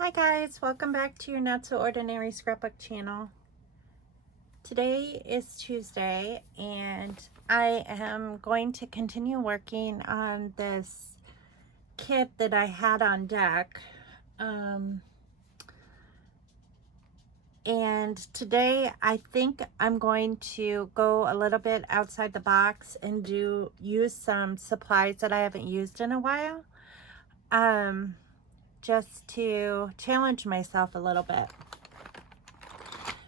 Hi guys, welcome back to your Not So Ordinary Scrapbook channel. Today is Tuesday and I am going to continue working on this kit that I had on deck. And today I think I'm going to go a little bit outside the box and use some supplies that I haven't used in a while. Just to challenge myself a little bit.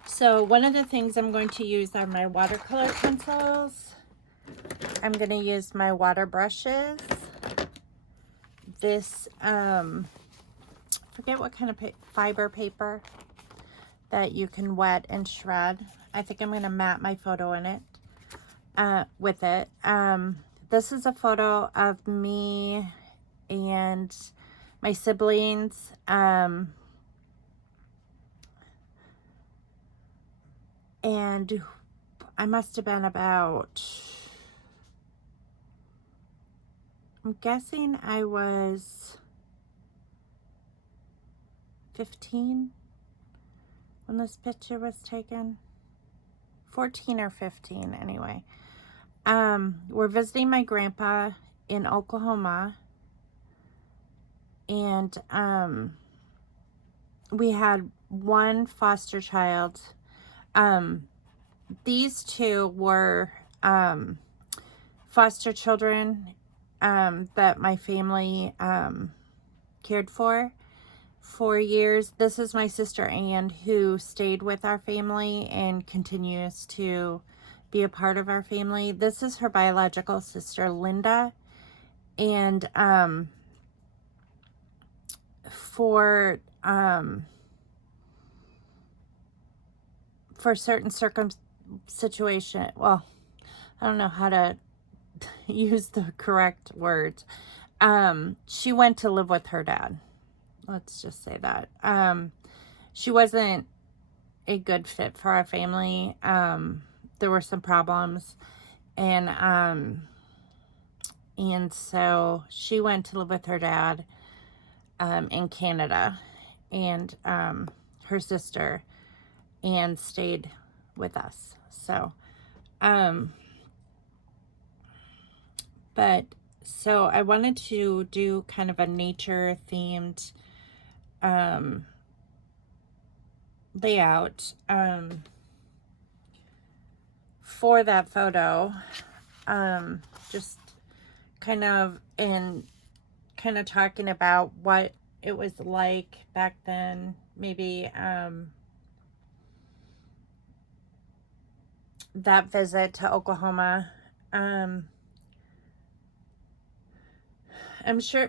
So one of the things I'm going to use are my watercolor pencils. I'm going to use my water brushes. This, forget what kind of fiber paper that you can wet and shred. I think I'm going to mat my photo in it, with it. This is a photo of me and my siblings. And I must have been about, I'm guessing I was 15 when this picture was taken. 14 or 15 anyway. We're visiting my grandpa in Oklahoma, and we had one foster child. These two were foster children that my family cared for years. This is my sister Ann, who stayed with our family and continues to be a part of our family. This is her biological sister Linda, and for certain situation, well, I don't know how to use the correct words. She went to live with her dad. Let's just say that. She wasn't a good fit for our family. There were some problems, and so she went to live with her dad in Canada, and her sister Anne stayed with us. So so I wanted to do kind of a nature themed layout for that photo, just kind of talking about what it was like back then, maybe that visit to Oklahoma. I'm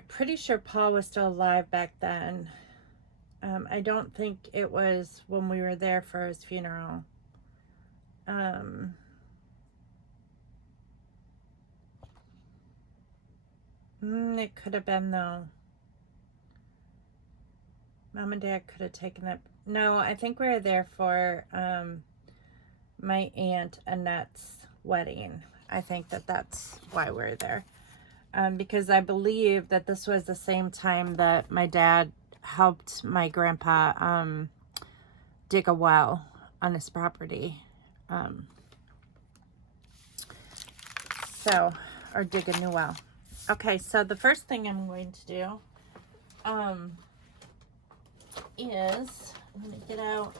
pretty sure Paul was still alive back then. I don't think it was when we were there for his funeral. It could have been, though. Mom and Dad could have taken it. No, I think we were there for my Aunt Annette's wedding. I think that's why we were there. Because I believe that this was the same time that my dad helped my grandpa dig a well on his property. Or dig a new well. Okay, so the first thing I'm going to do is, I'm going to get out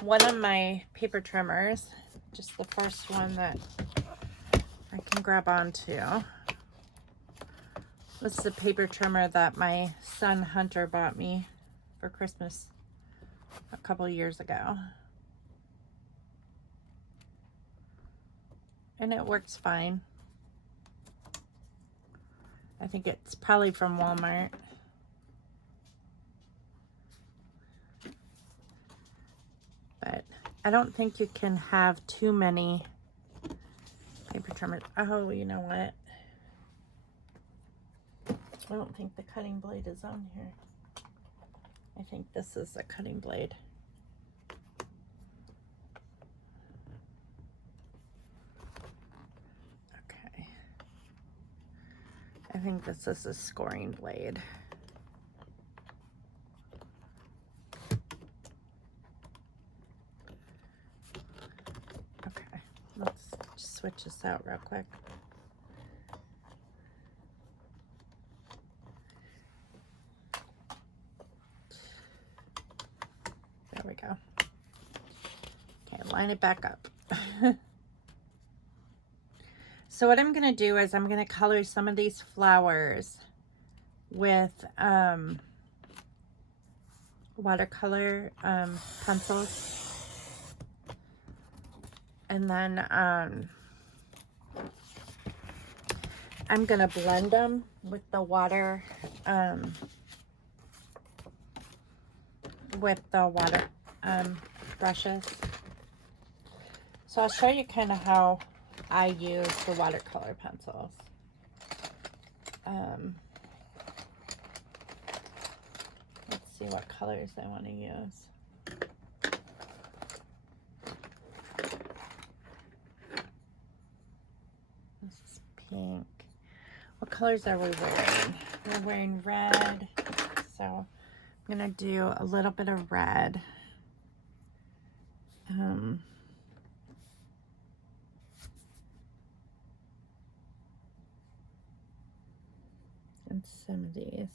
one of my paper trimmers, just the first one that I can grab onto. This is a paper trimmer that my son Hunter bought me for Christmas a couple years ago. And it works fine. I think it's probably from Walmart. But I don't think you can have too many paper trimmers. Oh, you know what? I don't think the cutting blade is on here. I think this is a cutting blade. Okay. I think this is a scoring blade. switch this out real quick. There we go. Okay, line it back up. So what I'm going to do is I'm going to color some of these flowers with watercolor pencils. And then I'm going to blend them with the water brushes. So I'll show you kind of how I use the watercolor pencils. Let's see what colors I want to use. This is pink. What colors are we wearing? We're wearing red, so I'm gonna do a little bit of red. And some of these.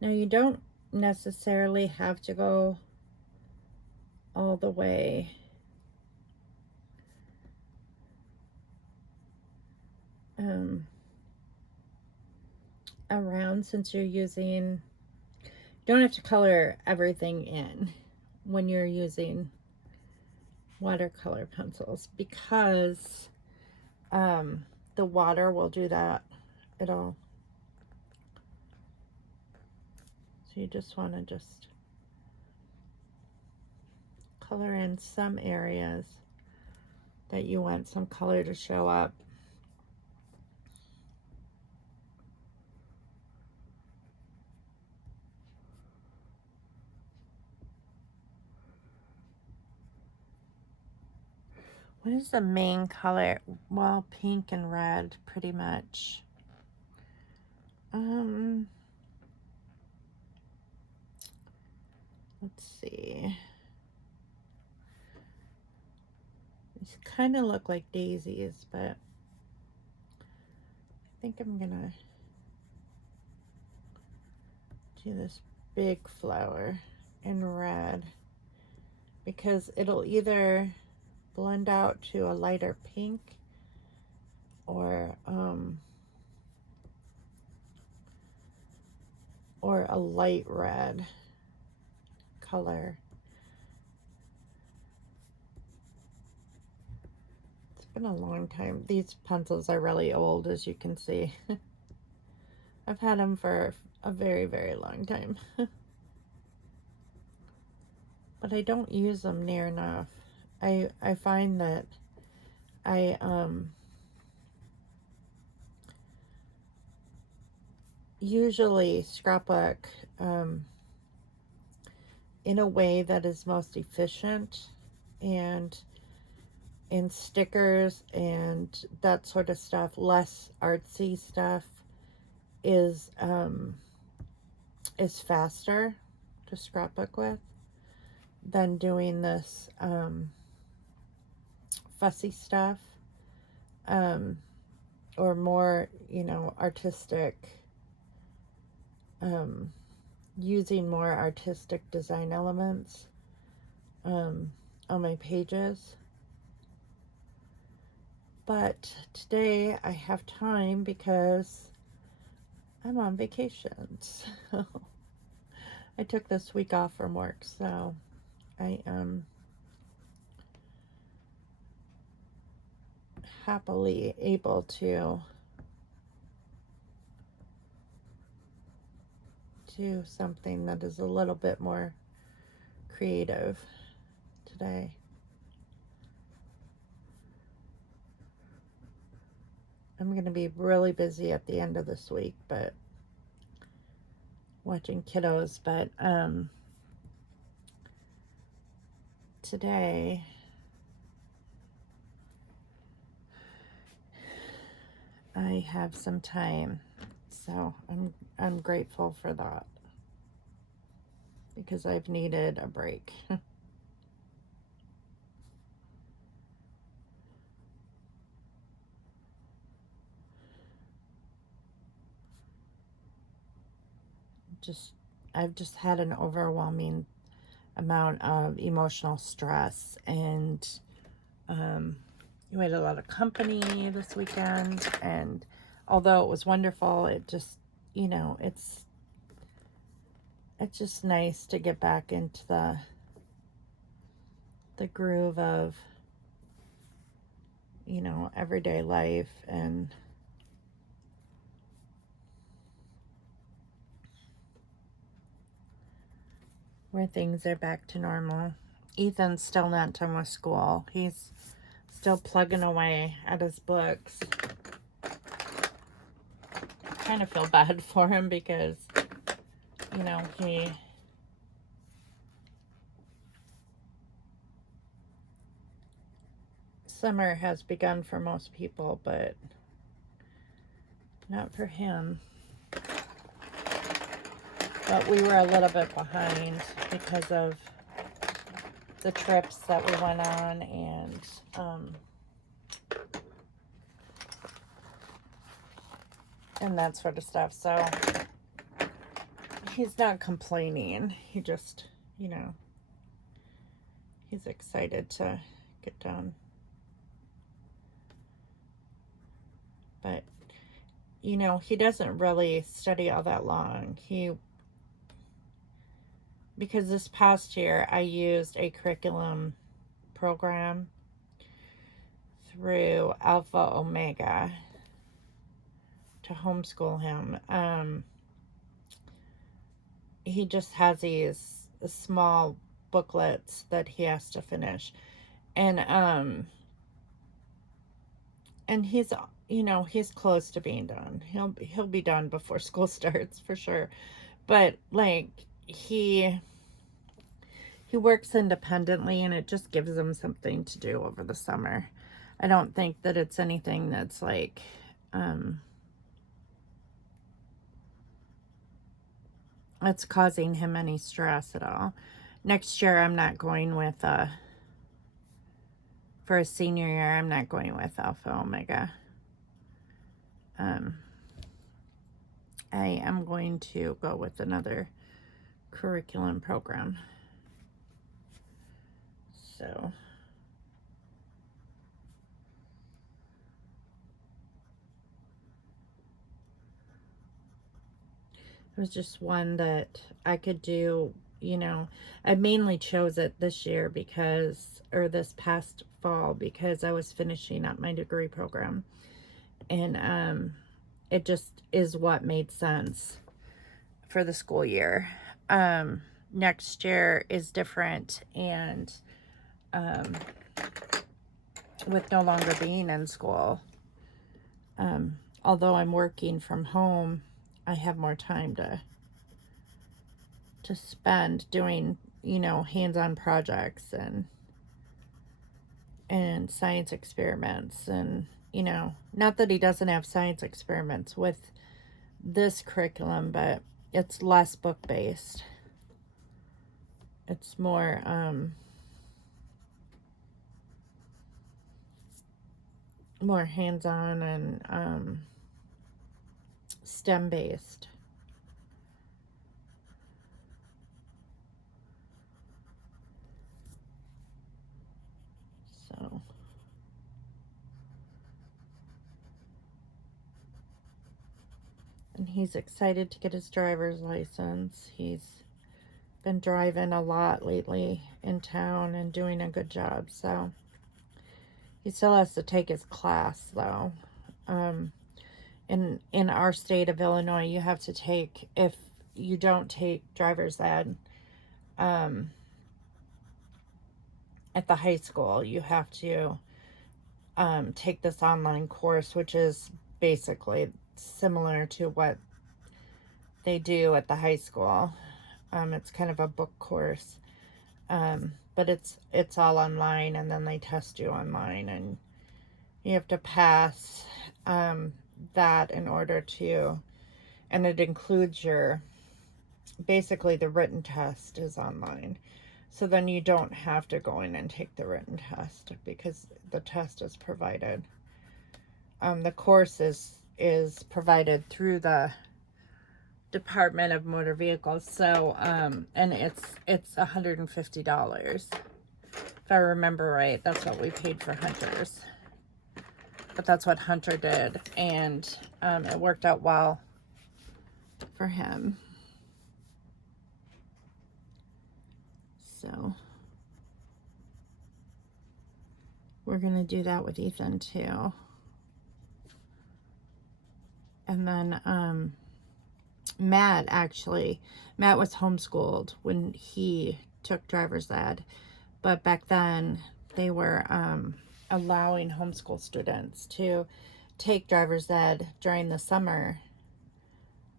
Now you don't necessarily have to go all the way around, since you're using, you don't have to color everything in when you're using watercolor pencils, because the water will do that. So you just want to just color in some areas that you want some color to show up. What is the main color? Well, pink and red, pretty much. Let's see. These kind of look like daisies, but I think I'm gonna do this big flower in red, because it'll either blend out to a lighter pink or a light red color. It's been a long time. These pencils are really old, as you can see. I've had them for a very, very long time. But I don't use them near enough. I find that I usually scrapbook in a way that is most efficient, and in stickers and that sort of stuff, less artsy stuff is faster to scrapbook with than doing this fussy stuff, or more, artistic, using more artistic design elements on my pages. But today I have time because I'm on vacation. So I took this week off from work, so I am happily able to do something that is a little bit more creative today. I'm going to be really busy at the end of this week, but watching kiddos, but today I have some time, so I'm grateful for that, because I've needed a break. I've just had an overwhelming amount of emotional stress, and we had a lot of company this weekend, and although it was wonderful, it just, it's just nice to get back into the groove of, everyday life, and where things are back to normal. Ethan's still not done with school. He's still plugging away at his books. I kind of feel bad for him because, summer has begun for most people, but not for him. But we were a little bit behind because of the trips that we went on, and that sort of stuff. So he's not complaining. He just, he's excited to get done. But, he doesn't really study all that long. Because this past year I used a curriculum program through Alpha Omega to homeschool him. He just has these small booklets that he has to finish, and he's he's close to being done. He'll be done before school starts for sure. But like he works independently, and it just gives him something to do over the summer. I don't think that it's anything that's like it's causing him any stress at all. Next year I'm not going with for a senior year, I'm not going with Alpha Omega. I am going to go with another curriculum program. So it was just one that I could do, I mainly chose it this year or this past fall, because I was finishing up my degree program, and it just is what made sense for the school year. Next year is different, and with no longer being in school, although I'm working from home, I have more time to spend doing, hands-on projects and science experiments, and not that he doesn't have science experiments with this curriculum, but it's less book-based. It's more more hands-on and STEM-based. So and he's excited to get his driver's license. He's been driving a lot lately in town and doing a good job. So he still has to take his class, though. In our state of Illinois, you have to take, if you don't take driver's ed at the high school, you have to take this online course, which is basically similar to what they do at the high school. It's kind of a book course, but it's all online, and then they test you online, and you have to pass that in order to, and it includes basically the written test is online. So then you don't have to go in and take the written test because the test is provided. The course is provided through the Department of Motor Vehicles. So, and it's $150. If I remember right, that's what we paid for Hunter's. But that's what Hunter did, and it worked out well for him. So we're gonna do that with Ethan too. And then Matt was homeschooled when he took driver's ed, but back then they were allowing homeschool students to take driver's ed during the summer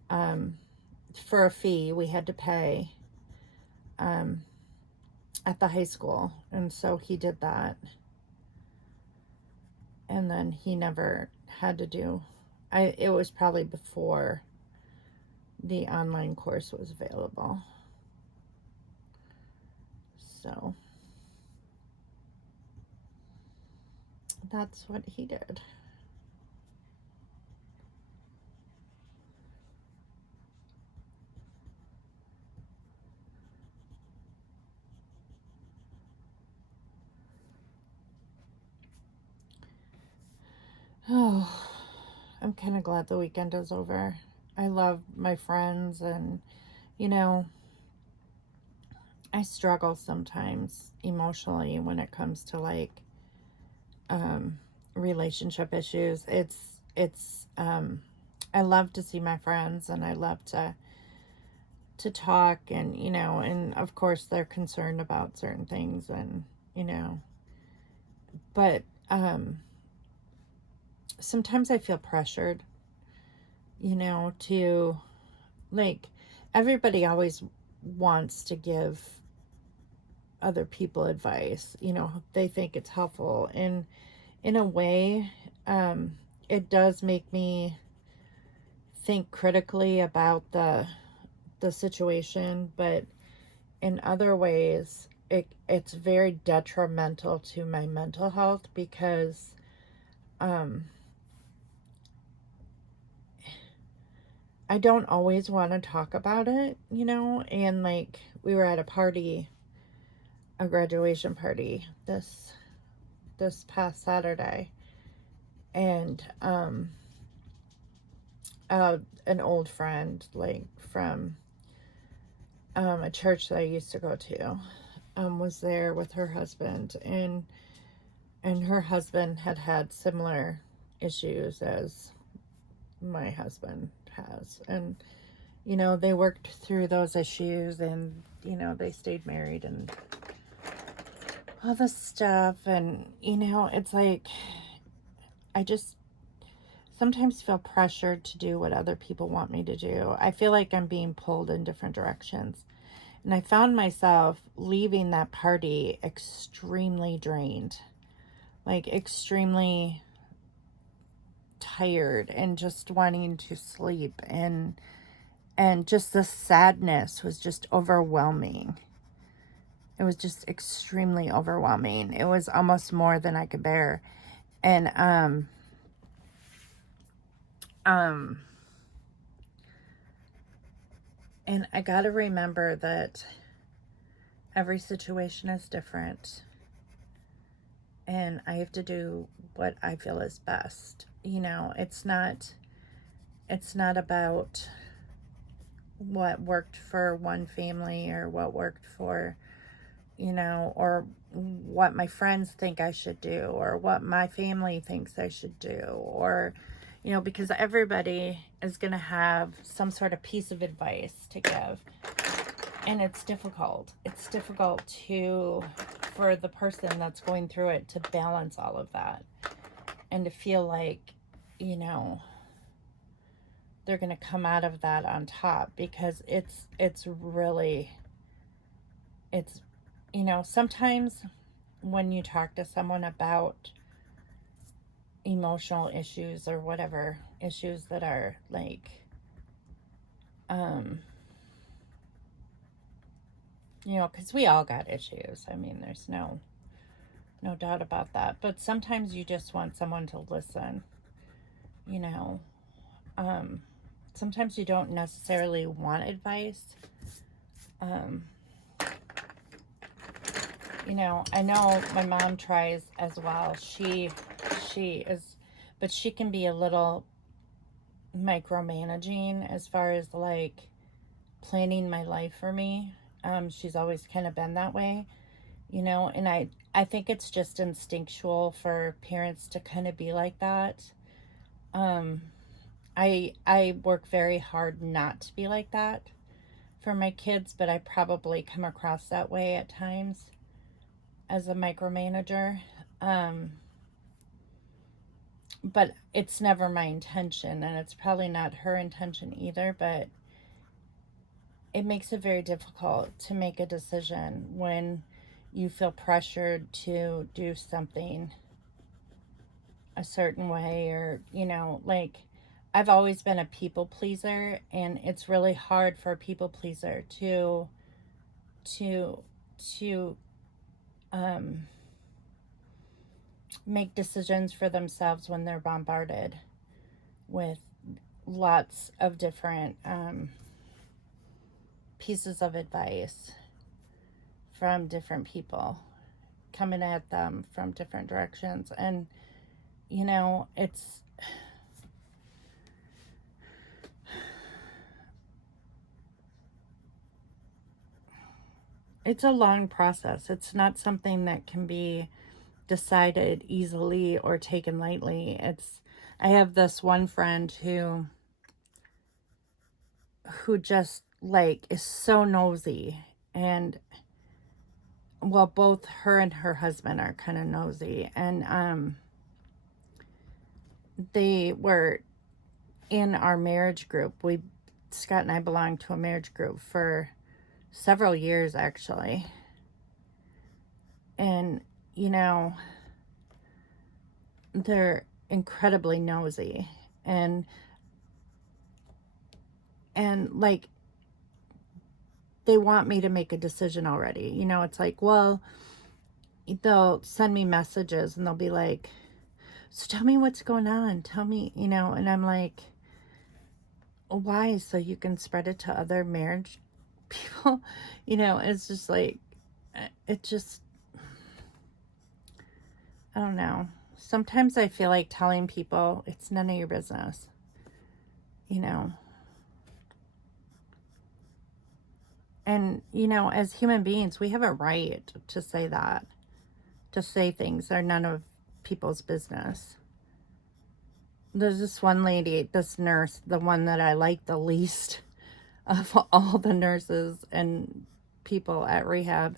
for a fee we had to pay at the high school. And so he did that. And then he never had to do, it was probably before the online course was available. So that's what he did. Oh, I'm kind of glad the weekend is over. I love my friends, and you know, I struggle sometimes emotionally when it comes to like relationship issues. It's I love to see my friends, and I love to talk, and you know, and of course they're concerned about certain things, and you know, but sometimes I feel pressured, you know, to like, everybody always wants to give other people advice, you know, they think it's helpful, and in a way it does make me think critically about the situation, but in other ways it's very detrimental to my mental health, because I don't always want to talk about it, you know. And like, we were at a party, a graduation party this past Saturday, and an old friend, like from a church that I used to go to, was there with her husband, and her husband had similar issues as my husband has, and you know, they worked through those issues, and you know, they stayed married and all this stuff. And you know, it's like, I just sometimes feel pressured to do what other people want me to do. I feel like I'm being pulled in different directions, and I found myself leaving that party extremely drained, like extremely tired, and just wanting to sleep, and just the sadness was just overwhelming. It was just extremely overwhelming. It was almost more than I could bear. And and I got to remember that every situation is different, and I have to do what I feel is best. You know, it's not about what worked for one family, or what worked for, you know, or what my friends think I should do, or what my family thinks I should do, or, you know, because everybody is going to have some sort of piece of advice to give. And it's difficult. It's difficult for the person that's going through it to balance all of that, and to feel like, you know, they're going to come out of that on top, because it's really, you know, sometimes when you talk to someone about emotional issues, or whatever issues that are like, you know, because we all got issues. I mean, there's no doubt about that. But sometimes you just want someone to listen, you know. sometimes you don't necessarily want advice. Um, you know, I know my mom tries as well. She is, but she can be a little micromanaging as far as like planning my life for me. She's always kind of been that way, you know, and I think it's just instinctual for parents to kind of be like that. Um, I work very hard not to be like that for my kids, but I probably come across that way at times as a micromanager. Um, but it's never my intention, and it's probably not her intention either, but it makes it very difficult to make a decision when you feel pressured to do something a certain way, or, you know, like, I've always been a people pleaser, and it's really hard for a people pleaser to to um make decisions for themselves when they're bombarded with lots of different pieces of advice from different people coming at them from different directions. And, you know, it's a long process. It's not something that can be decided easily or taken lightly. I have this one friend who just like is so nosy, and well, both her and her husband are kind of nosy, and they were in our marriage group. Scott and I belonged to a marriage group for several years actually. And, you know, they're incredibly nosy, and like they want me to make a decision already. You know, it's like, well, they'll send me messages and they'll be like, so tell me what's going on. Tell me, you know, and I'm like, why? So you can spread it to other marriage people? You know, it's just like, it just, I don't know. Sometimes I feel like telling people it's none of your business, you know. And, you know, as human beings, we have a right to say that, to say things are none of people's business. There's this one lady, this nurse, the one that I like the least of all the nurses and people at rehab,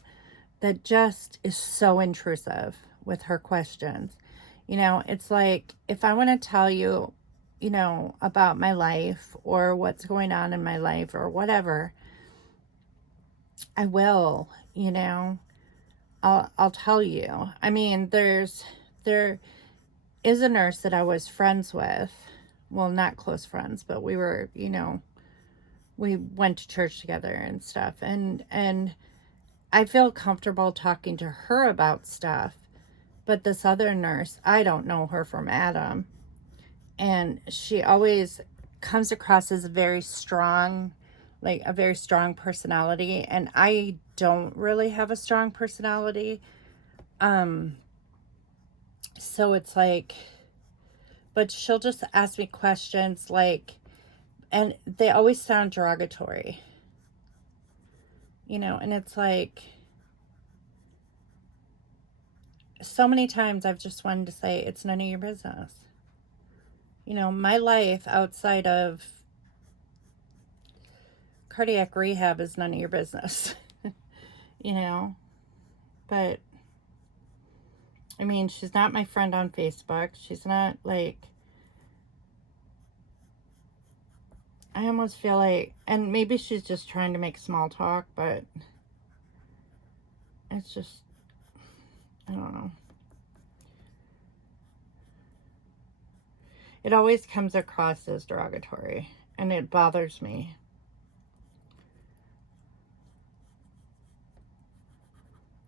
that just is so intrusive with her questions. You know, it's like, if I want to tell you, you know, about my life or what's going on in my life or whatever, I will, you know, I'll tell you. I mean, there is a nurse that I was friends with. Well, not close friends, but we were, you know, we went to church together and stuff. And I feel comfortable talking to her about stuff. But this other nurse, I don't know her from Adam. And she always comes across as very strong, like a very strong personality. And I don't really have a strong personality. So it's like, but she'll just ask me questions like, and they always sound derogatory, you know, and it's like, so many times I've just wanted to say, it's none of your business. You know, my life outside of cardiac rehab is none of your business, you know, but I mean, she's not my friend on Facebook. She's not like, I almost feel like, and maybe she's just trying to make small talk, but it's just, I don't know. It always comes across as derogatory, and it bothers me.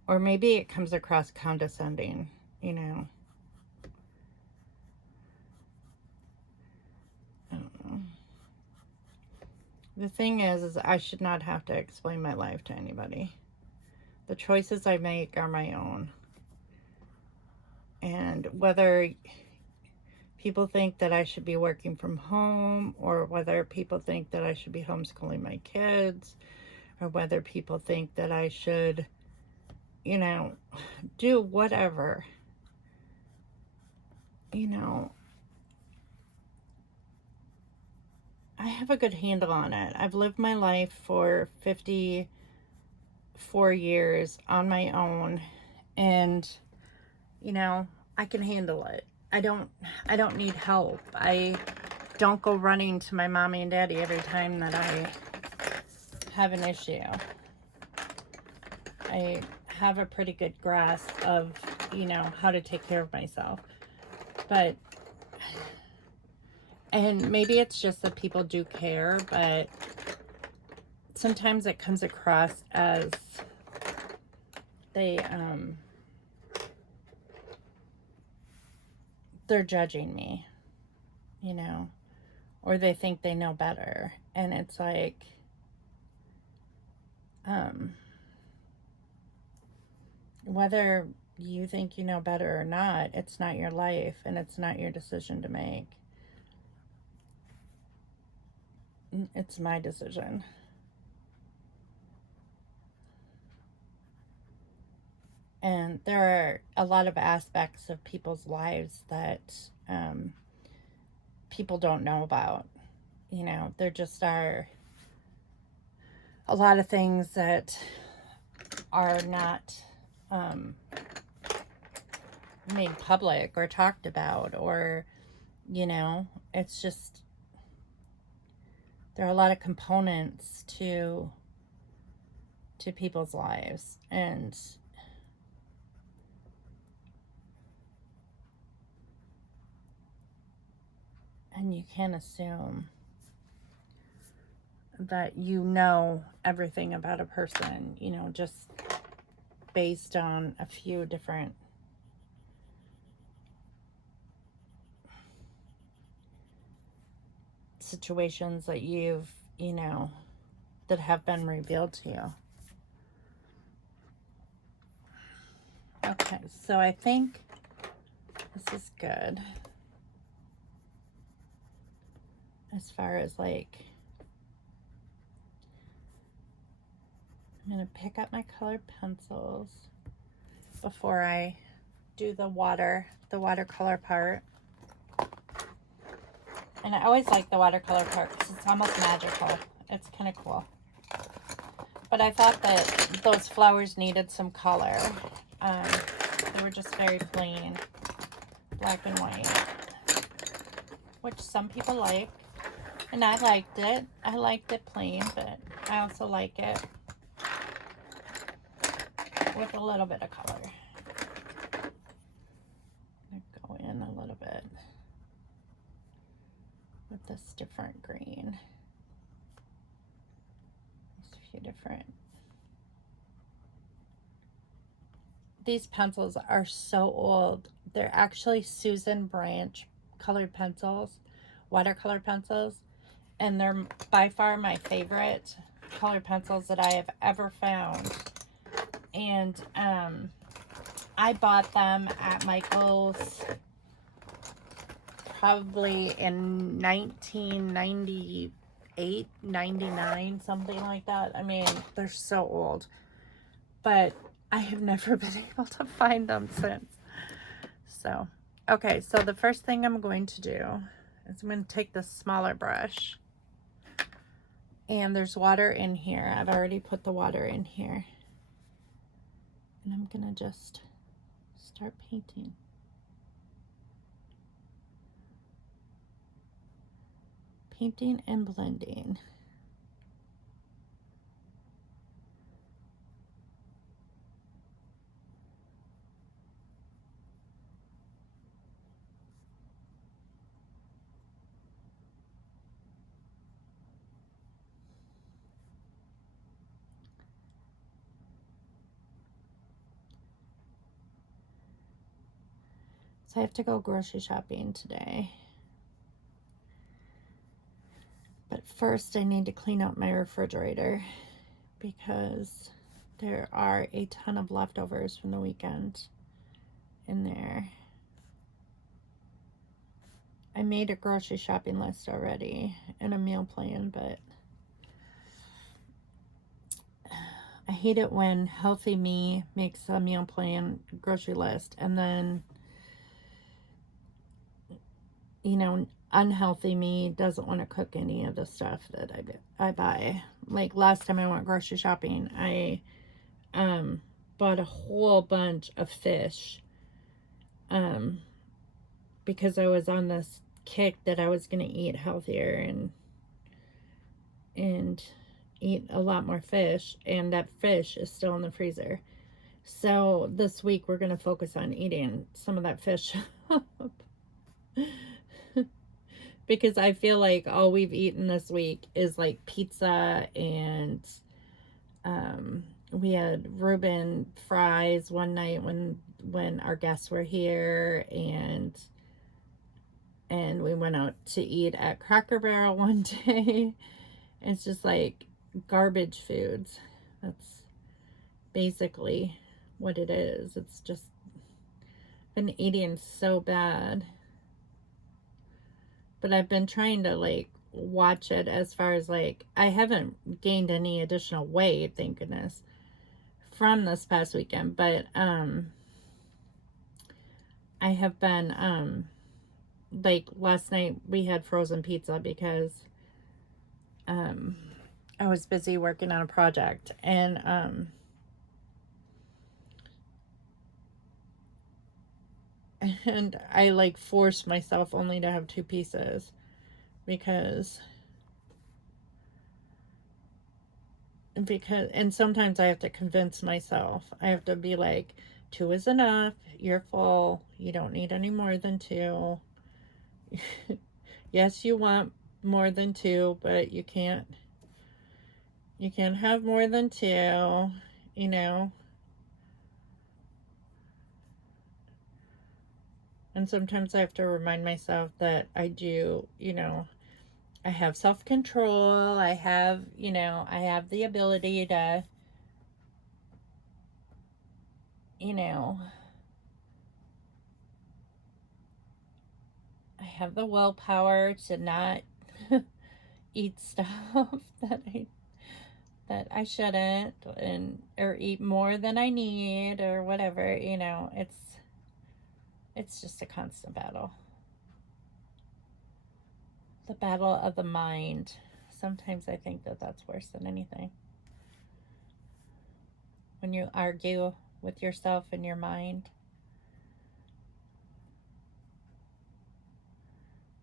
Or maybe it comes across condescending, you know. I don't know. The thing is I should not have to explain my life to anybody. The choices I make are my own. And whether people think that I should be working from home, or whether people think that I should be homeschooling my kids, or whether people think that I should, you know, do whatever, you know, I have a good handle on it. I've lived my life for 54 years on my own, and, you know, I can handle it. I don't need help. I don't go running to my mommy and daddy every time that I have an issue. I have a pretty good grasp of, you know, how to take care of myself. But, and maybe it's just that people do care, but sometimes it comes across as they're judging me, you know, or they think they know better. And it's like, whether you think you know better or not, it's not your life and it's not your decision to make. It's my decision. And there are a lot of aspects of people's lives that people don't know about. You know, there just are a lot of things that are not made public or talked about, or, you know, it's just, there are a lot of components to people's lives, and you can't assume that you know everything about a person, you know, just based on a few different situations that you've, you know, that have been revealed to you. Okay, so I think this is good as far as like, I'm going to pick up my colored pencils before I do the watercolor part. And I always like the watercolor part because it's almost magical. It's kind of cool. But I thought that those flowers needed some color. They were just very plain, black and white, which some people like. And I liked it. I liked it plain, but I also like it with a little bit of color. I'm going to go in a little bit with this different green. Just a few different. These pencils are so old. They're actually Susan Branch colored pencils, watercolor pencils, and they're by far my favorite colored pencils that I have ever found. And I bought them at Michael's probably in 1998, 99, something like that. I mean, they're so old, but I have never been able to find them since. So, okay, so the first thing I'm going to do is I'm going to take this smaller brush, and there's water in here. I've already put the water in here. And I'm going to just start painting. Painting and blending. So I have to go grocery shopping today. But first I need to clean up my refrigerator because there are a ton of leftovers from the weekend in there. I made a grocery shopping list already and a meal plan, but I hate it when Healthy Me makes a meal plan grocery list and then, you know, Unhealthy Me doesn't want to cook any of the stuff that I buy. Like last time I went grocery shopping, I bought a whole bunch of fish because I was on this kick that I was going to eat healthier and eat a lot more fish, and that fish is still in the freezer. So this week we're going to focus on eating some of that fish because I feel like all we've eaten this week is like pizza, and we had Reuben fries one night when our guests were here, and we went out to eat at Cracker Barrel one day. It's just like garbage foods. That's basically what it is. It's just been eating so bad. But I've been trying to like watch it as far as like I haven't gained any additional weight, thank goodness, from this past weekend, but I have been like last night we had frozen pizza because I was busy working on a project, and I like forced myself only to have 2 pieces because and sometimes I have to convince myself. I have to be like, 2 is enough, you're full, you don't need any more than 2. Yes, you want more than 2, but you can't have more than 2, you know. And sometimes I have to remind myself that I do, you know, I have self-control. I have, you know, I have the ability to, you know, I have the willpower to not eat stuff that I shouldn't, and or eat more than I need or whatever, you know. It's just a constant battle. The battle of the mind. Sometimes I think that that's worse than anything. When you argue with yourself in your mind.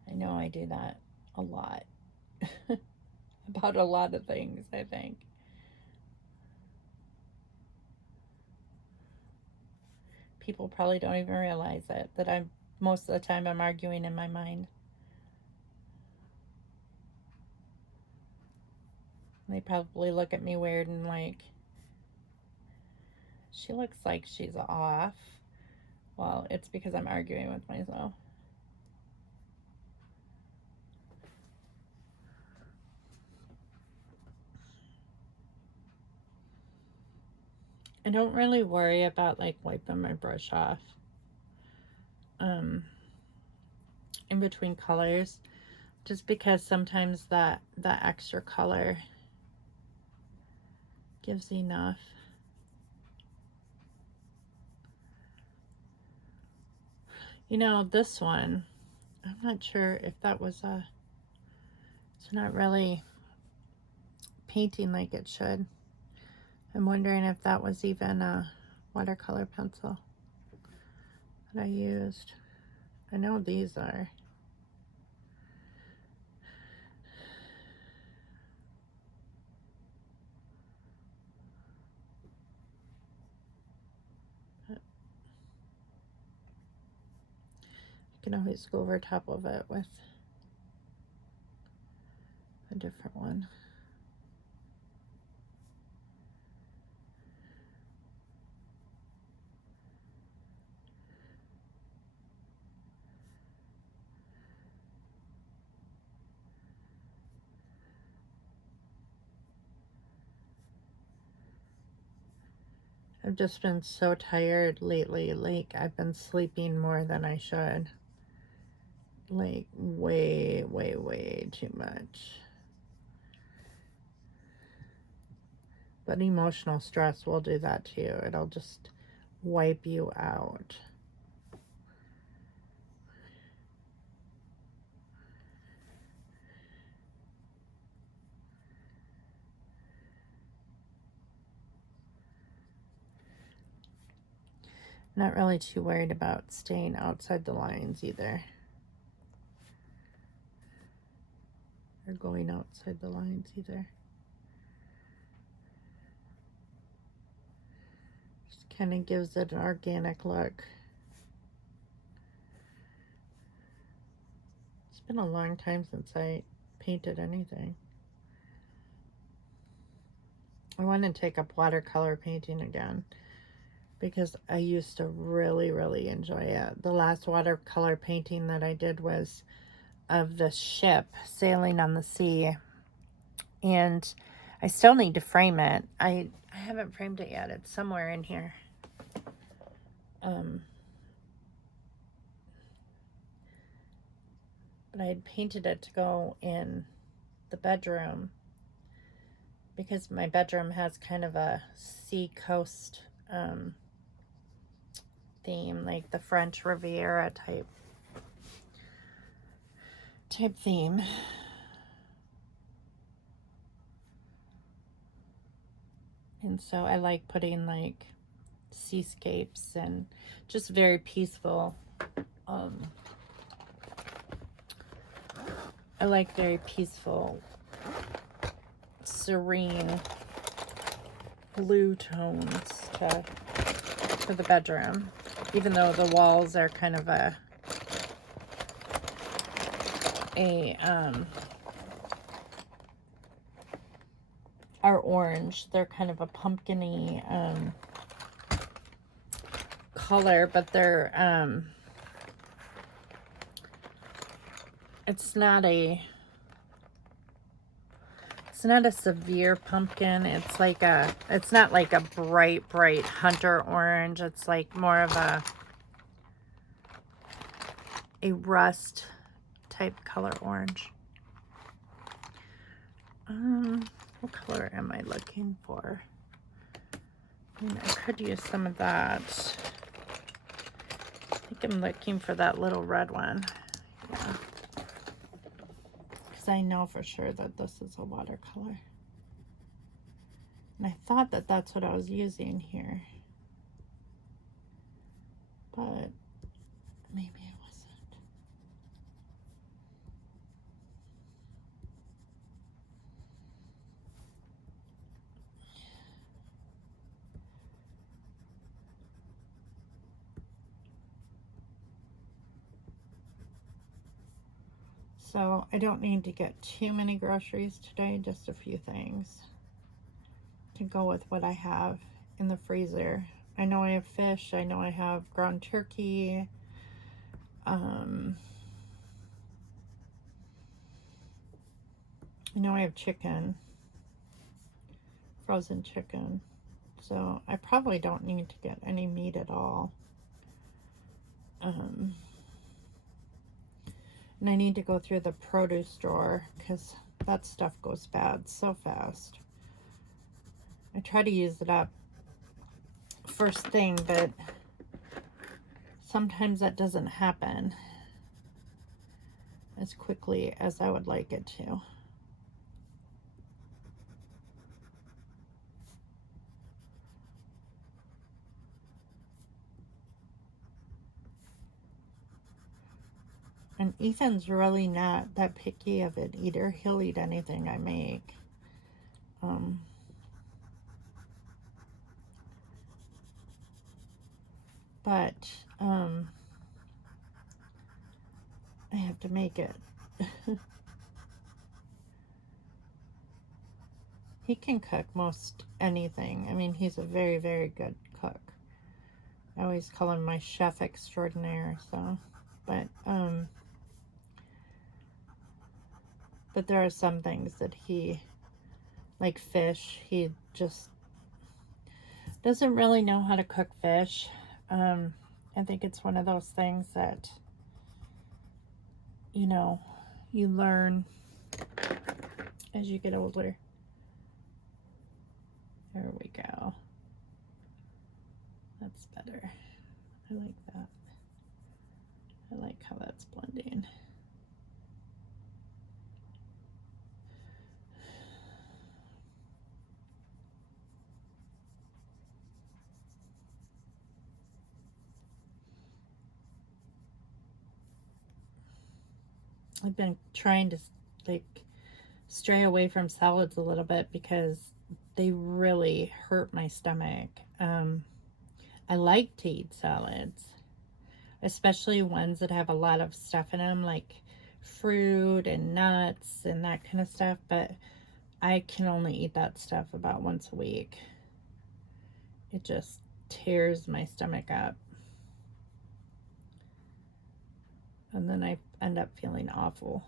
I know I do that a lot. About a lot of things, I think. People probably don't even realize it, that I'm most of the time I'm arguing in my mind. They probably look at me weird and like, she looks like she's off. Well, it's because I'm arguing with myself. I don't really worry about like wiping my brush off in between colors, just because sometimes that extra color gives enough. You know, this one, I'm not sure if that was it's not really painting like it should. I'm wondering if that was even a watercolor pencil that I used. I know these are. I can always go over top of it with a different one. I've just been so tired lately. Like, I've been sleeping more than I should. Like, way, way, way too much. But emotional stress will do that too. It'll just wipe you out. Not really too worried about staying outside the lines either. Or going outside the lines either. Just kind of gives it an organic look. It's been a long time since I painted anything. I want to take up watercolor painting again because I used to really, really enjoy it. The last watercolor painting that I did was of the ship sailing on the sea, and I still need to frame it. I haven't framed it yet. It's somewhere in here. But I had painted it to go in the bedroom because my bedroom has kind of a sea coast theme, like the French Riviera type theme. And so I like putting like seascapes and just very peaceful. I like very peaceful, serene blue tones to the bedroom, even though the walls are kind of are orange. They're kind of a pumpkin-y color, but they're it's not a severe pumpkin. It's like it's not like a bright hunter orange. It's like more of a rust type color orange. What color am I looking for? I mean, I could use some of that. I think I'm looking for that little red one. Yeah. Because I know for sure that this is a watercolor. And I thought that that's what I was using here. But maybe it wasn't. So I don't need to get too many groceries today, just a few things to go with what I have in the freezer. I know I have fish, I know I have ground turkey, I know I have chicken, frozen chicken, so I probably don't need to get any meat at all. And I need to go through the produce drawer because that stuff goes bad so fast. I try to use it up first thing, but sometimes that doesn't happen as quickly as I would like it to. And Ethan's really not that picky of it either. He'll eat anything I make. But I have to make it. He can cook most anything. I mean, he's a very, very good cook. I always call him my chef extraordinaire, so, but there are some things that he, like fish, he just, doesn't really know how to cook fish. I think it's one of those things that, you know, you learn as you get older. There we go. That's better. I like that. I like how that's blending. I've been trying to like stray away from salads a little bit because they really hurt my stomach. I like to eat salads, especially ones that have a lot of stuff in them, like fruit and nuts and that kind of stuff, but I can only eat that stuff about once a week. It just tears my stomach up. And then I end up feeling awful.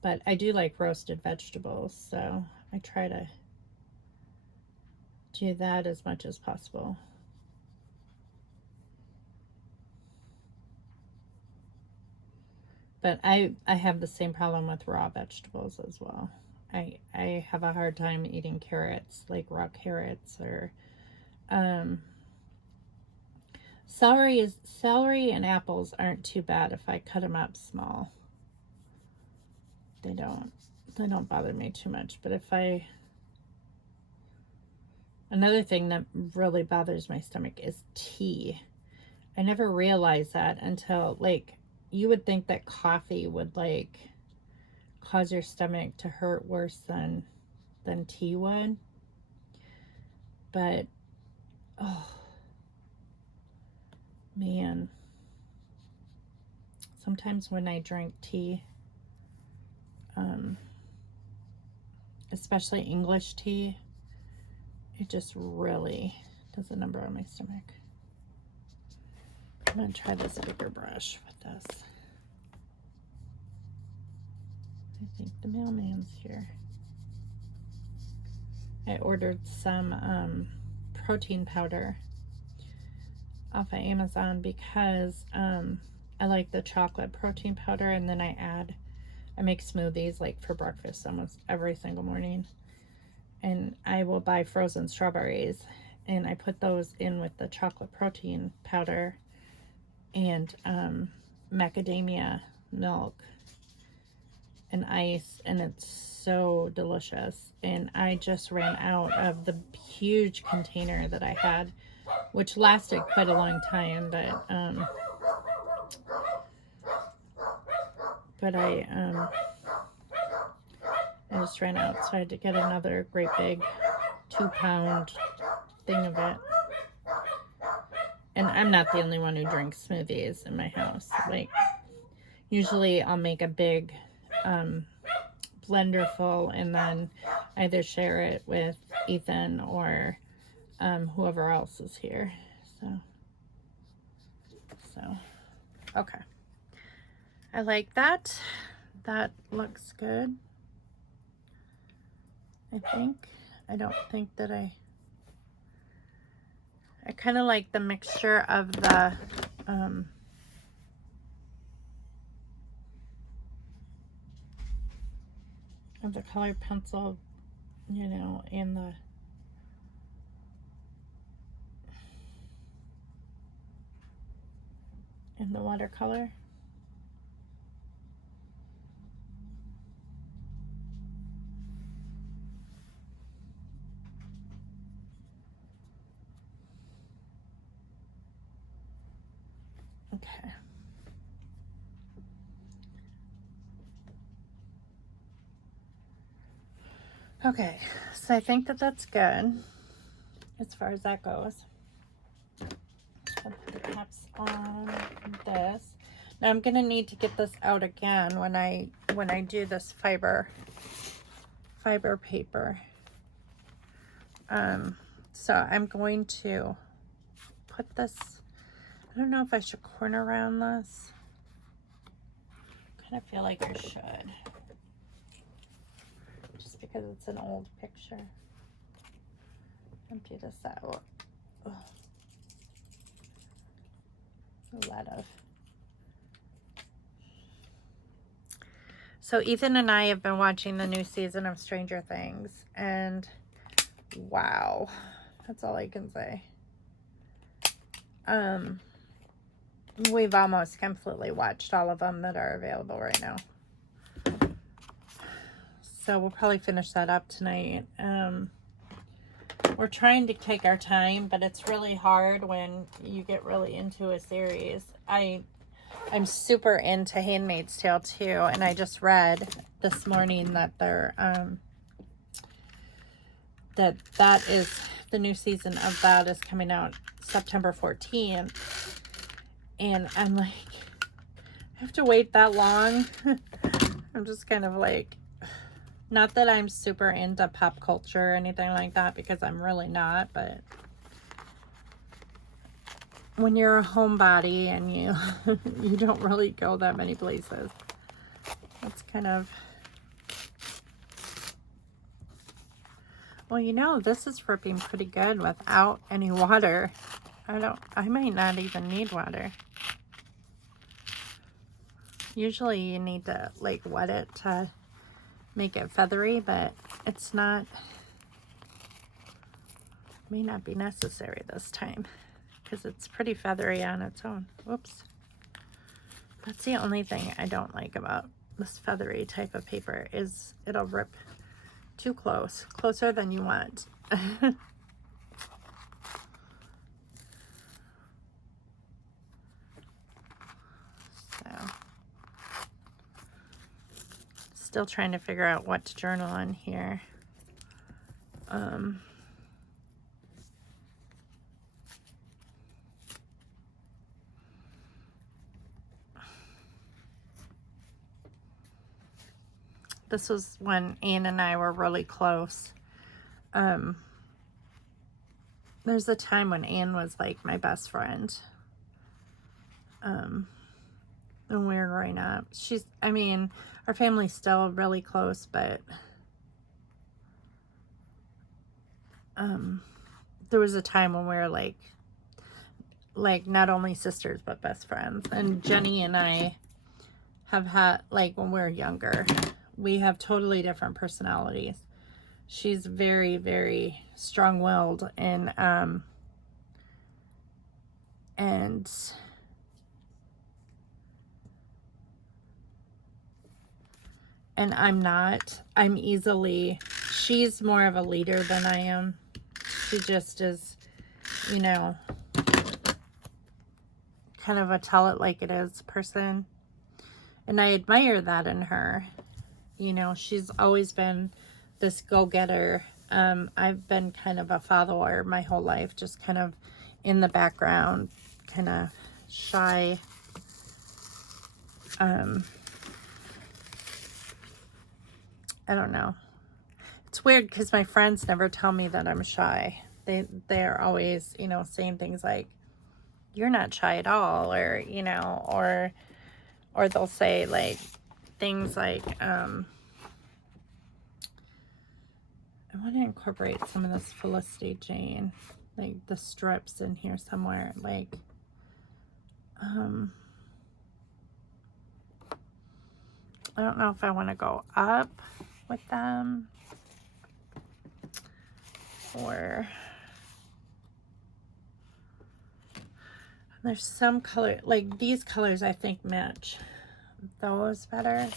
But I do like roasted vegetables, so I try to do that as much as possible. But I have the same problem with raw vegetables as well. I have a hard time eating carrots, like raw carrots, or celery and apples aren't too bad if I cut them up small. They don't bother me too much. But if another thing that really bothers my stomach is tea. I never realized that until, like, you would think that coffee would like cause your stomach to hurt worse than tea would. But oh man, sometimes when I drink tea, especially English tea, it just really does a number on my stomach. I'm going to try this bigger brush with this. I think the mailman's here. I ordered some protein powder off of Amazon because I like the chocolate protein powder, and then I make smoothies like for breakfast almost every single morning. And I will buy frozen strawberries and I put those in with the chocolate protein powder and macadamia milk and ice, and it's so delicious. And I just ran out of the huge container that I had, which lasted quite a long time, but I just ran out, so I had to get another great big 2-pound thing of it. And I'm not the only one who drinks smoothies in my house. Like, usually I'll make a big blender full and then either share it with Ethan or whoever else is here. So okay. I like that. That looks good. I think. I don't think that I kind of like the mixture of the colored pencil, you know, and the watercolor. Okay. Okay, so I think that that's good as far as that goes. I'll put the caps on this. Now I'm gonna need to get this out again when I do this fiber paper. So I'm going to put this, I don't know if I should corner around this. I kind of feel like I should. because it's an old picture. Empty this out. Ugh. A lot of. So Ethan and I have been watching the new season of Stranger Things, and wow, that's all I can say. We've almost completely watched all of them that are available right now. So we'll probably finish that up tonight. We're trying to take our time, but it's really hard when you get really into a series. I'm super into Handmaid's Tale too, and I just read this morning that they're that is the new season of that is coming out September 14th, and I'm like, I have to wait that long. I'm just kind of like, not that I'm super into pop culture or anything like that, because I'm really not, but when you're a homebody and you don't really go that many places, that's kind of, well, you know, this is ripping pretty good without any water. I might not even need water. Usually you need to like wet it to make it feathery, but it's not, may not be necessary this time because it's pretty feathery on its own. Whoops. That's the only thing I don't like about this feathery type of paper, is it'll rip too close, closer than you want. So, still trying to figure out what to journal on here. This was when Anne and I were really close. There's a time when Anne was like my best friend. When we were growing up. I mean, our family's still really close, but there was a time when we were like not only sisters, but best friends. And Jenny and I have had, like, when we were younger, we have totally different personalities. She's very, very strong-willed, and I'm not. She's more of a leader than I am. She just is, you know, kind of a tell it like it is person. And I admire that in her. You know, she's always been this go-getter. I've been kind of a follower my whole life, just kind of in the background, kind of shy. I don't know. It's weird because my friends never tell me that I'm shy. They're always, you know, saying things like, you're not shy at all, or, you know, or they'll say like things like, I want to incorporate some of this Felicity Jane, like the strips in here somewhere, like, I don't know if I want to go up with them, or there's some color, like these colors I think match those better.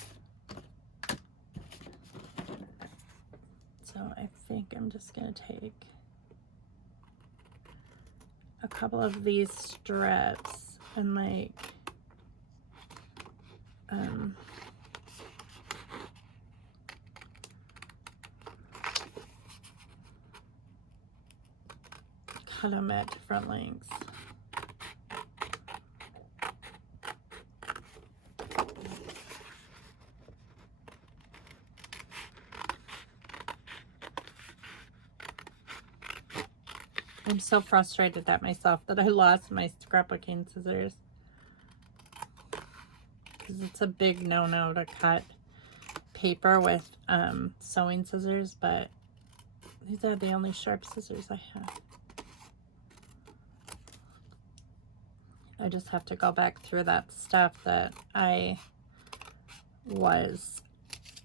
So I think I'm just going to take a couple of these strips and like, cut them at different lengths. I'm so frustrated at myself that I lost my scrapbooking scissors, because it's a big no-no to cut paper with sewing scissors, but these are the only sharp scissors I have. I just have to go back through that stuff that I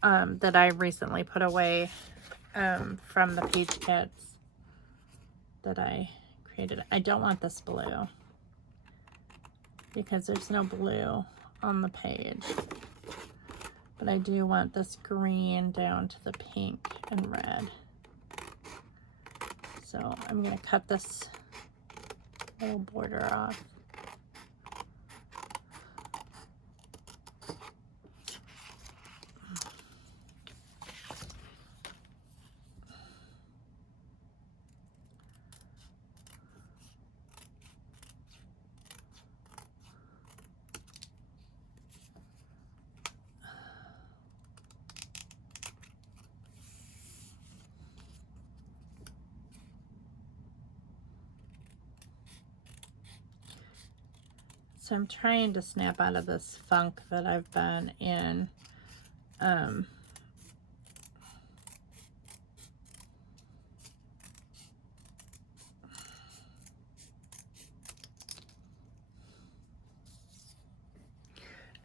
recently put away from the Peach Kits that I created. I don't want this blue because there's no blue on the page, but I do want this green down to the pink and red. So I'm going to cut this little border off. So I'm trying to snap out of this funk that I've been in. I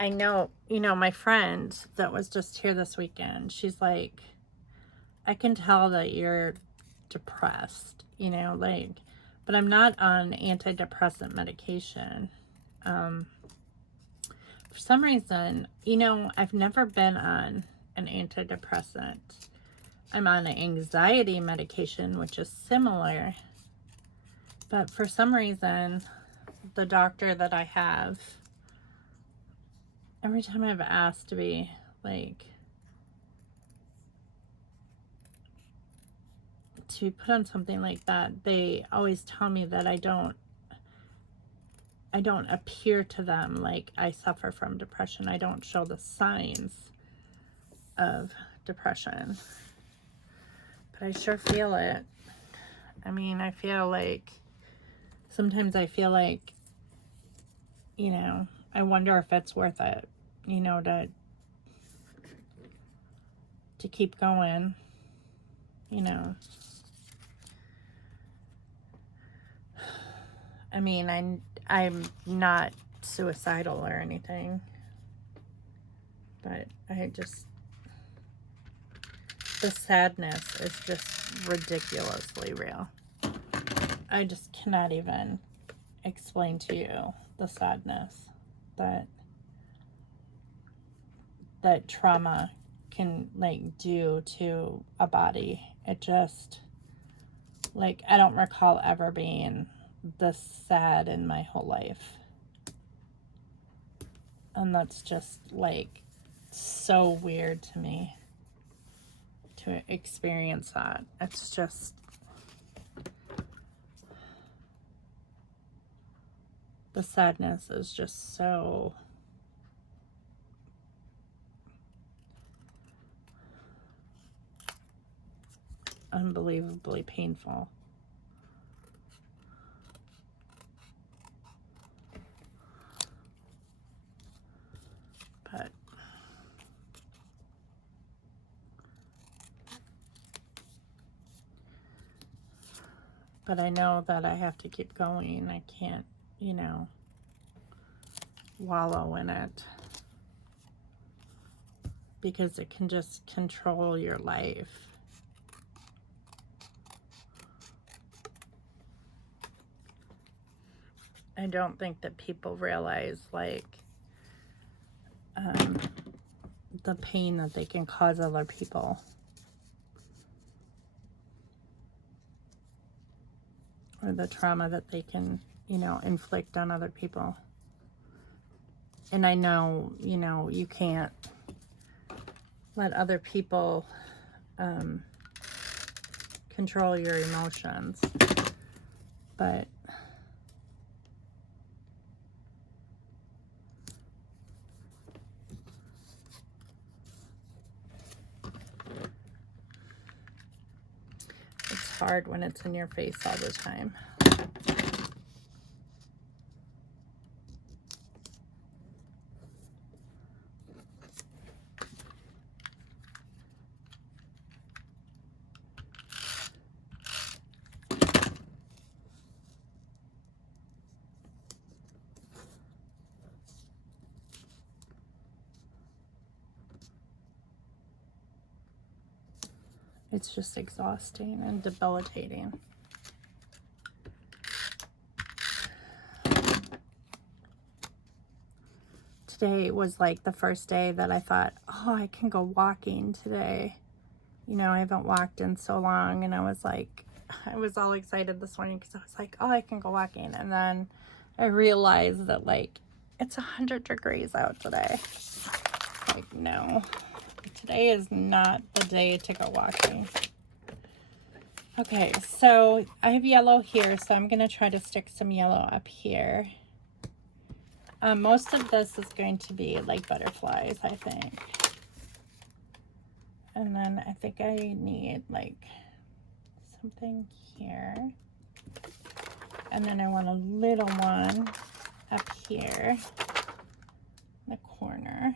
know, you know, my friend that was just here this weekend, she's like, I can tell that you're depressed, you know, like, but I'm not on antidepressant medication. For some reason, you know, I've never been on an antidepressant. I'm on an anxiety medication, which is similar, but for some reason, the doctor that I have, every time I've asked to be like, to put on something like that, they always tell me that I don't appear to them like I suffer from depression. I don't show the signs of depression, but I sure feel it. I mean, I feel like, sometimes I feel like, you know, I wonder if it's worth it, you know, to keep going, you know. I mean, I'm not suicidal or anything, but the sadness is just ridiculously real. I just cannot even explain to you the sadness that trauma can like do to a body. It just, like, I don't recall ever being this sad in my whole life. And that's just like so weird to me to experience that. It's just, the sadness is just so unbelievably painful. But I know that I have to keep going. I can't, you know, wallow in it, because it can just control your life. I don't think that people realize, like, the pain that they can cause other people. Or the trauma that they can, you know, inflict on other people. And I know, you know, you can't let other people control your emotions, but it's hard when it's in your face all the time. It's just exhausting and debilitating. Today was like the first day that I thought, oh, I can go walking today. You know, I haven't walked in so long, and I was all excited this morning because I was like, oh, I can go walking. And then I realized that like it's 100 degrees out today. Like, no, today is not the day to go walking. Okay, so I have yellow here, so I'm going to try to stick some yellow up here. Most of this is going to be like butterflies, I think. And then I think I need like something here. And then I want a little one up here in the corner.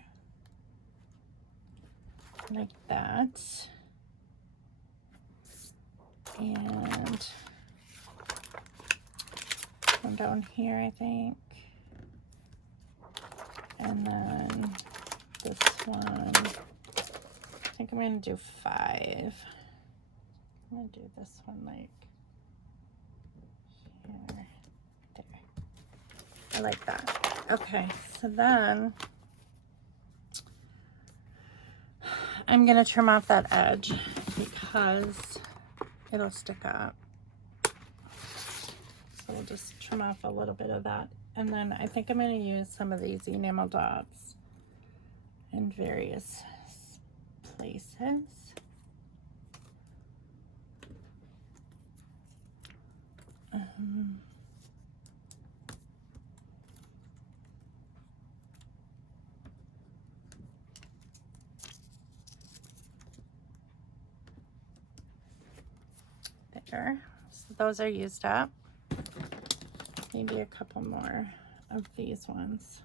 Like that. And one down here, I think. And then this one. I think I'm going to do 5. I'm going to do this one like here. There. I like that. Okay, so then I'm going to trim off that edge because it'll stick up. So we'll just trim off a little bit of that. And then I think I'm going to use some of these enamel dots in various places. There. So those are used up. Maybe a couple more of these ones.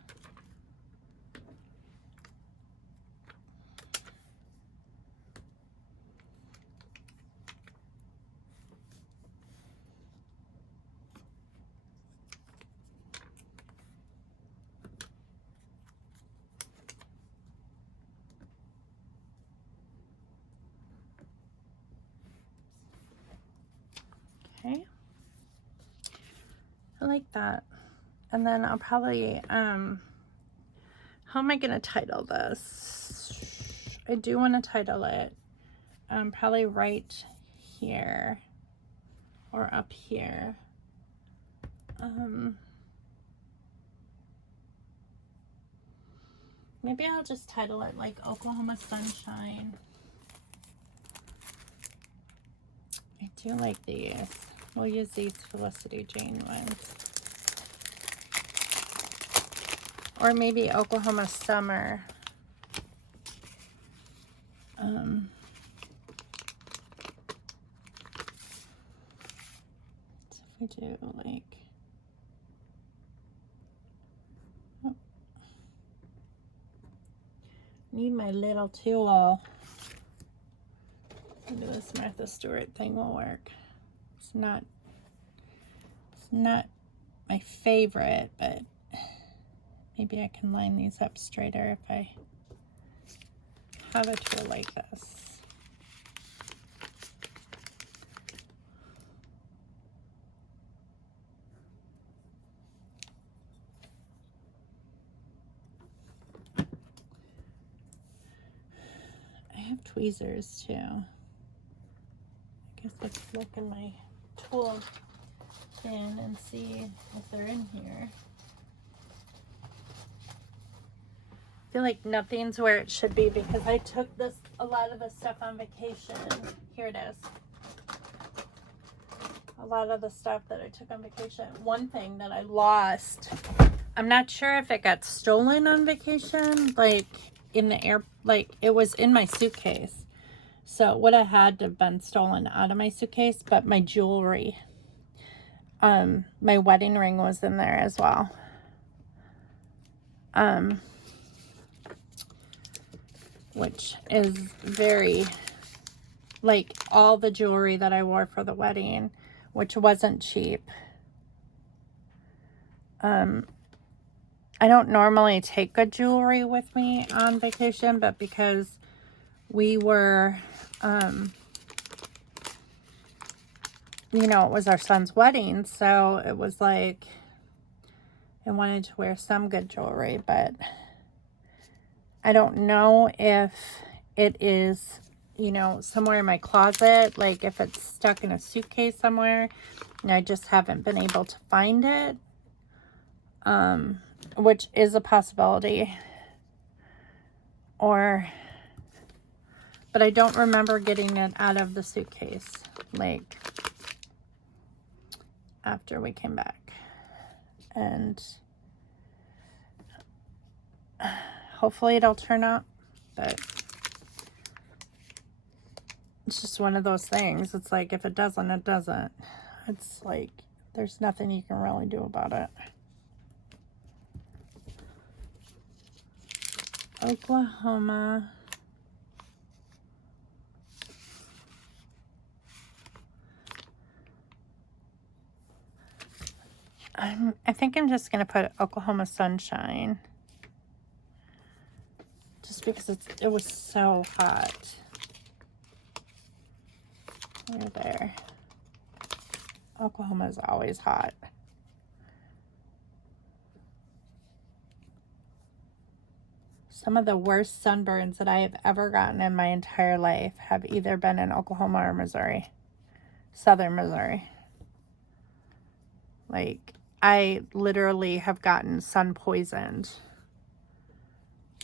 Okay. I like that. And then I'll probably, how am I going to title this? I do want to title it, probably right here or up here. Maybe I'll just title it like Oklahoma Sunshine. I do like these. We'll use these Felicity Jane ones. Or maybe Oklahoma Summer. So if we do like, oh, need my little tool. Maybe this Martha Stewart thing will work. It's not my favorite, but maybe I can line these up straighter if I have a tool like this. I have tweezers too. I guess let's look in my tool bin and see if they're in here. I feel like nothing's where it should be because I took a lot of the stuff on vacation. Here it is. A lot of the stuff that I took on vacation. One thing that I lost, I'm not sure if it got stolen on vacation, like in the air, like it was in my suitcase. So it would have had to have been stolen out of my suitcase, but my jewelry, my wedding ring was in there as well. Which is very, like all the jewelry that I wore for the wedding, which wasn't cheap. I don't normally take good jewelry with me on vacation, but because we were you know, it was our son's wedding, so it was like I wanted to wear some good jewelry, but I don't know if it is, you know, somewhere in my closet, like if it's stuck in a suitcase somewhere and I just haven't been able to find it, which is a possibility. But I don't remember getting it out of the suitcase, like, after we came back. And hopefully it'll turn up, but it's just one of those things. It's like, if it doesn't, it doesn't. It's like, there's nothing you can really do about it. Oklahoma. I think I'm just going to put Oklahoma Sunshine. Just because it was so hot. Right there. Oklahoma is always hot. Some of the worst sunburns that I have ever gotten in my entire life have either been in Oklahoma or Missouri. Southern Missouri. Like, I literally have gotten sun poisoned.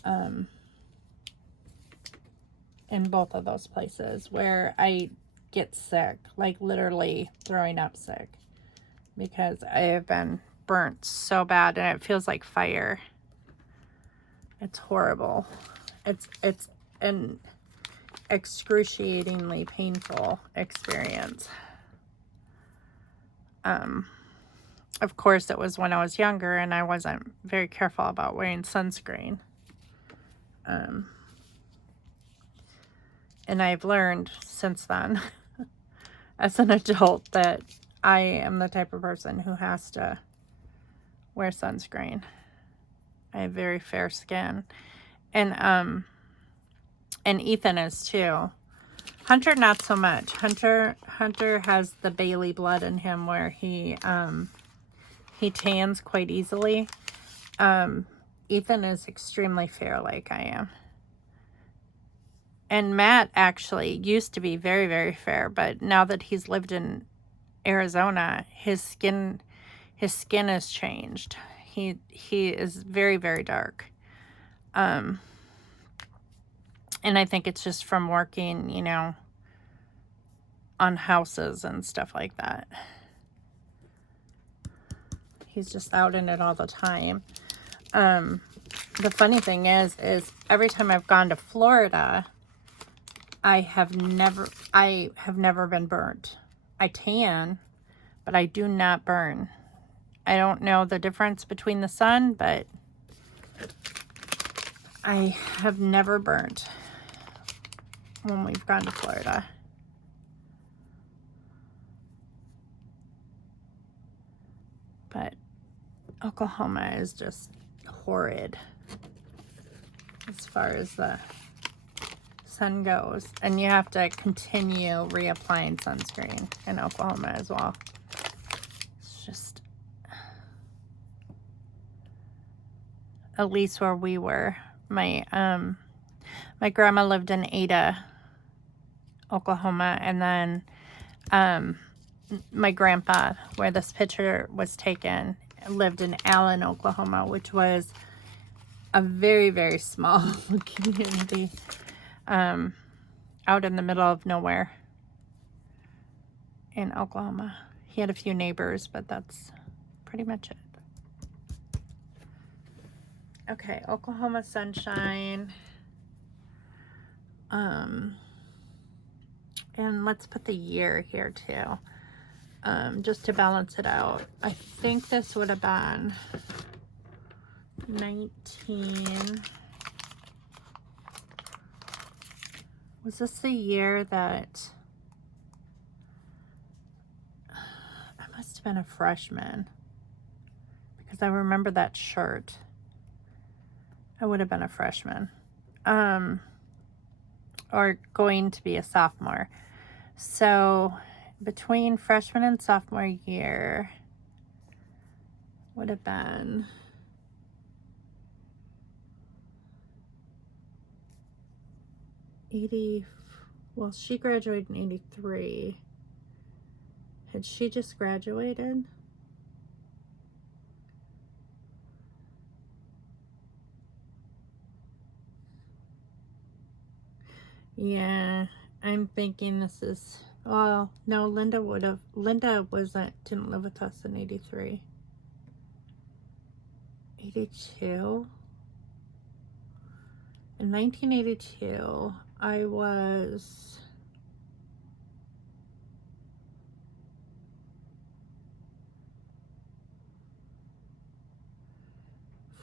In both of those places where I get sick, like literally throwing up sick, because I have been burnt so bad and it feels like fire. It's horrible. It's an excruciatingly painful experience. Of course, it was when I was younger and I wasn't very careful about wearing sunscreen. And I've learned since then, as an adult, that I am the type of person who has to wear sunscreen. I have very fair skin. And Ethan is too. Hunter, not so much. Hunter has the Bailey blood in him where he tans quite easily. Ethan is extremely fair like I am. And Matt actually used to be very, very fair, but now that he's lived in Arizona, his skin has changed. He is very, very dark. And I think it's just from working, you know, on houses and stuff like that. He's just out in it all the time. The funny thing is every time I've gone to Florida, I have never been burnt. I tan, but I do not burn. I don't know the difference between the sun, but I have never burnt when we've gone to Florida. But Oklahoma is just horrid as far as the sun goes, and you have to continue reapplying sunscreen in Oklahoma as well. It's just, at least where we were, my grandma lived in Ada, Oklahoma, and then my grandpa, where this picture was taken, lived in Allen, Oklahoma, which was a very, very small community. Out in the middle of nowhere in Oklahoma. He had a few neighbors, but that's pretty much it. Okay, Oklahoma Sunshine. And let's put the year here too. Just to balance it out. I think this would have been 19. Was this the year that I must have been a freshman? Because I remember that shirt. I would have been a freshman. Or going to be a sophomore. So between freshman and sophomore year would have been 80. Well, she graduated in 83. Had she just graduated? Yeah, I'm thinking this is, well, no, Linda didn't live with us in 83. 82? In 1982, I was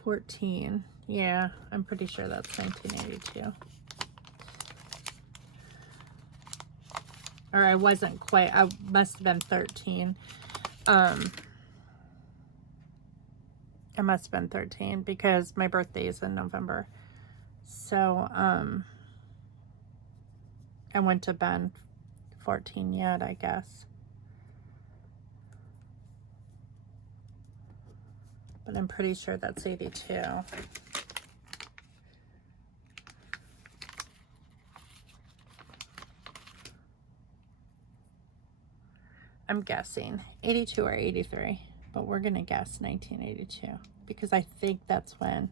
14. Yeah, I'm pretty sure that's 1982. Or I wasn't quite, I must have been 13. I must have been 13 because my birthday is in November. So, I wouldn't have been 14 yet, I guess. But I'm pretty sure that's 82. I'm guessing 82 or 83, but we're gonna guess 1982 because I think that's when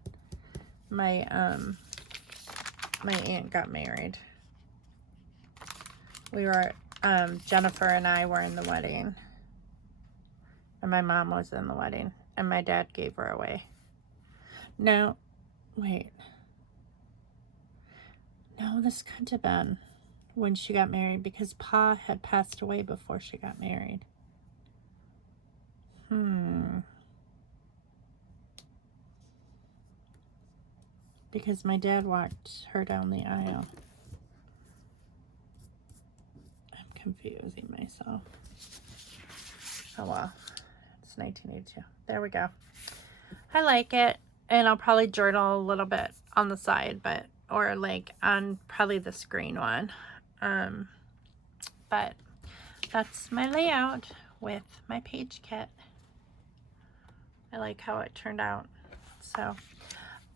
my my aunt got married. We were Jennifer and I were in the wedding, and my mom was in the wedding, and my dad gave her away. No, wait. No, this couldn't have been when she got married because Pa had passed away before she got married. Because my dad walked her down the aisle. I'm confusing myself. Oh well, it's 1982. There we go. I like it, and I'll probably journal a little bit on the side, but or like on probably the screen one. But that's my layout with my page kit. I like how it turned out. So,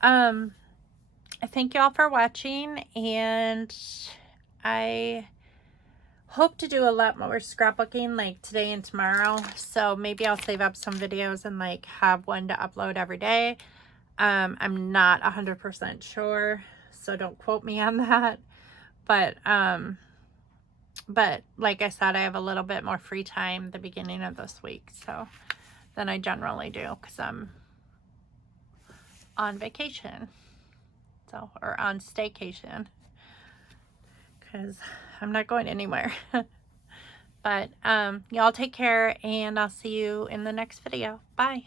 I thank you all for watching, and I hope to do a lot more scrapbooking like today and tomorrow. So maybe I'll save up some videos and like have one to upload every day. I'm not 100% sure, so don't quote me on that. But like I said, I have a little bit more free time the beginning of this week, so than I generally do because I'm on vacation, so, or on staycation, because I'm not going anywhere. But y'all take care, and I'll see you in the next video. Bye.